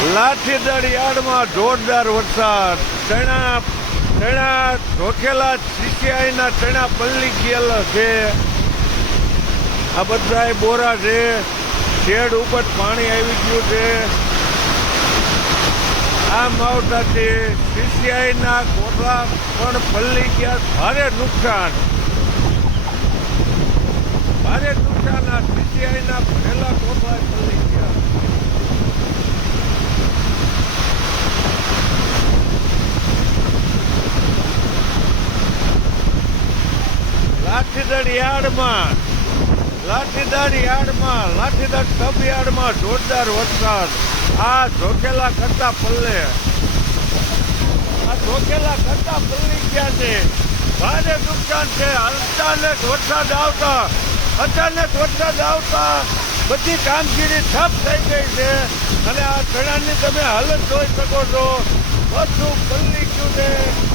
લાઠીદળ યાર્ડમાં જોરદાર વરસાદ. ચણા ઢોકેલા સીસીઆઈના ચણા પલળી ગયેલા છે. આ બધાય બોરા છે. શેડ ઉપર પાણી આવી ગયું છે. આ માવઠાથી સીસીઆઈના કોઠા પણ પલળી ગયા. ભારે નુકસાન આ સીસીઆઈના પહેલા કોઠા પલળી ગયા. લાઠીદળ સબ યાર્ડમાં જોરદાર વરસાદ. આ ઢોકેલા કરતા પલ્લી ગયા છે. ભારે નુકસાન છે. અચાનક વરસાદ આવતા બધી કામગીરી ઠપ થઈ ગઈ છે. અને આ ચણાની તમે હાલત જોઈ શકો છો. બધું પલળી ગયું છે.